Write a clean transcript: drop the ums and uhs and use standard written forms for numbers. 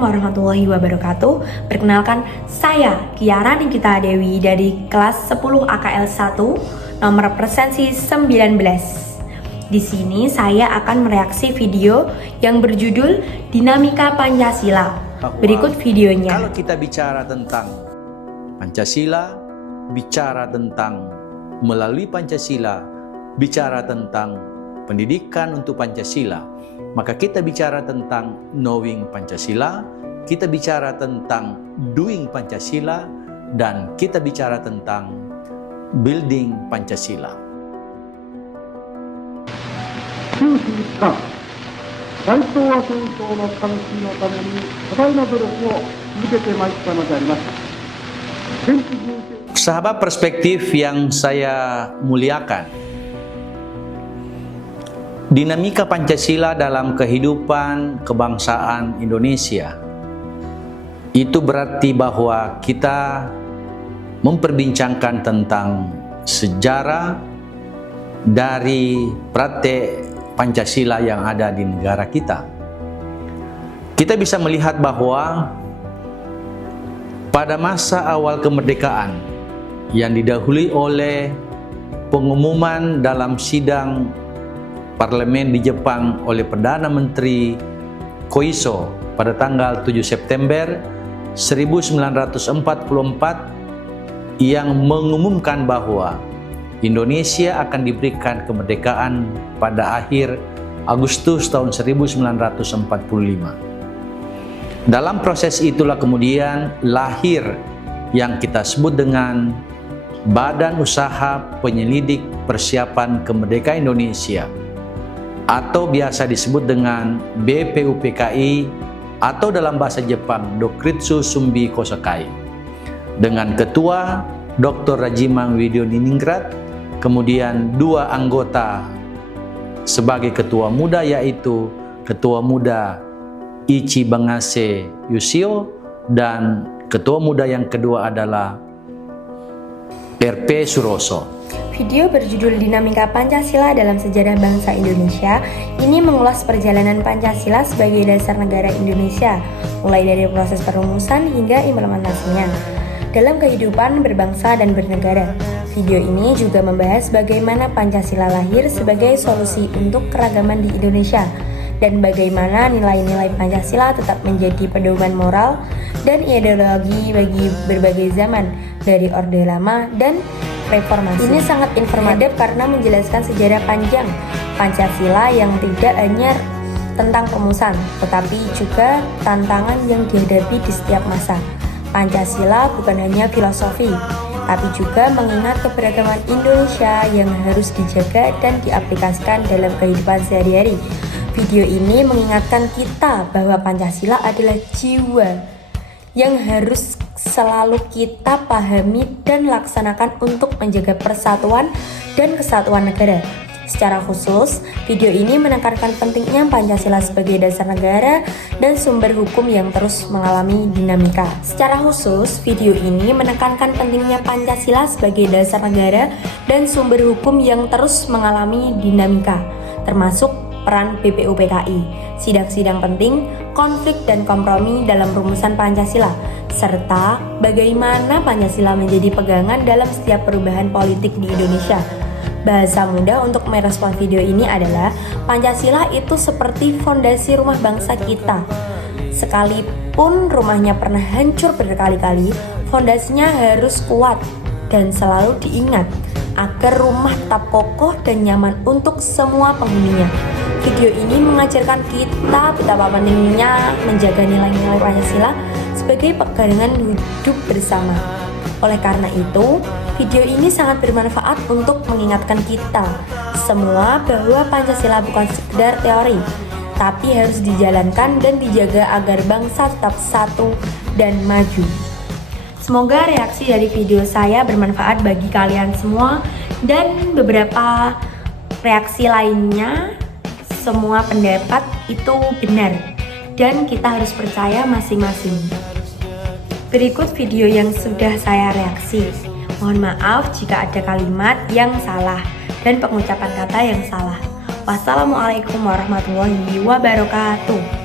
warahmatullahi wabarakatuh. Perkenalkan, saya Kiara Nikita Dewi dari kelas 10 AKL 1, nomor presensi 19. Di sini saya akan mereaksi video yang berjudul Dinamika Pancasila. Berikut videonya. Kalau kita bicara tentang Pancasila, bicara tentang melalui Pancasila, bicara tentang pendidikan untuk Pancasila, maka kita bicara tentang knowing Pancasila, kita bicara tentang doing Pancasila, dan kita bicara tentang building Pancasila. 終始一貫、大東亜戦争の監視のために多大な努力を続けてまいったのであります。現地人権 Sahabat perspektif yang saya muliakan, dinamika Pancasila dalam kehidupan kebangsaan Indonesia itu berarti bahwa kita memperbincangkan tentang sejarah dari praktek Pancasila yang ada di negara kita. Kita bisa melihat bahwa pada masa awal kemerdekaan yang didahului oleh pengumuman dalam sidang parlemen di Jepang oleh Perdana Menteri Koiso pada tanggal 7 September 1944 yang mengumumkan bahwa Indonesia akan diberikan kemerdekaan pada akhir Agustus tahun 1945. Dalam proses itulah kemudian lahir yang kita sebut dengan Badan Usaha Penyelidik Persiapan Kemerdekaan Indonesia, atau biasa disebut dengan BPUPKI, atau dalam bahasa Jepang Dokritsu Sumbi Kosakai, dengan ketua Dr. Rajimang Widyodiningrat, kemudian dua anggota sebagai ketua muda, yaitu ketua muda Ichi Bangase Yusio, dan ketua muda yang kedua adalah RP Suroso. Video berjudul Dinamika Pancasila dalam Sejarah Bangsa Indonesia ini mengulas perjalanan Pancasila sebagai dasar negara Indonesia, mulai dari proses perumusan hingga implementasinya dalam kehidupan berbangsa dan bernegara. Video ini juga membahas bagaimana Pancasila lahir sebagai solusi untuk keragaman di Indonesia dan bagaimana nilai-nilai Pancasila tetap menjadi pedoman moral dan ideologi bagi berbagai zaman, dari Orde Lama dan Reformasi. Ini sangat informatif karena menjelaskan sejarah panjang Pancasila yang tidak hanya tentang rumusan, tetapi juga tantangan yang dihadapi di setiap masa. Pancasila bukan hanya filosofi, tapi juga mengingat keberagaman Indonesia yang harus dijaga dan diaplikasikan dalam kehidupan sehari-hari. Video ini mengingatkan kita bahwa Pancasila adalah jiwa yang harus selalu kita pahami dan laksanakan untuk menjaga persatuan dan kesatuan negara. Secara khusus, video ini menekankan pentingnya Pancasila sebagai dasar negara dan sumber hukum yang terus mengalami dinamika. Secara khusus, video ini menekankan pentingnya Pancasila sebagai dasar negara dan sumber hukum yang terus mengalami dinamika, termasuk peran BPUPKI, sidang-sidang penting, konflik dan kompromi dalam rumusan Pancasila, serta bagaimana Pancasila menjadi pegangan dalam setiap perubahan politik di Indonesia. Bahasa mudah untuk merespon video ini adalah Pancasila itu seperti fondasi rumah bangsa kita. Sekalipun rumahnya pernah hancur berkali-kali, fondasinya harus kuat dan selalu diingat agar rumah tetap kokoh dan nyaman untuk semua penghuninya. Video ini mengajarkan kita betapa pentingnya menjaga nilai-nilai Pancasila sebagai pegangan hidup bersama. Oleh karena itu, video ini sangat bermanfaat untuk mengingatkan kita semua bahwa Pancasila bukan sekedar teori, tapi harus dijalankan dan dijaga agar bangsa tetap satu dan maju. Semoga reaksi dari video saya bermanfaat bagi kalian semua, dan beberapa reaksi lainnya. Semua pendapat itu benar dan kita harus percaya masing-masing. Berikut video yang sudah saya reaksi. Mohon maaf jika ada kalimat yang salah dan pengucapan kata yang salah. Wassalamualaikum warahmatullahi wabarakatuh.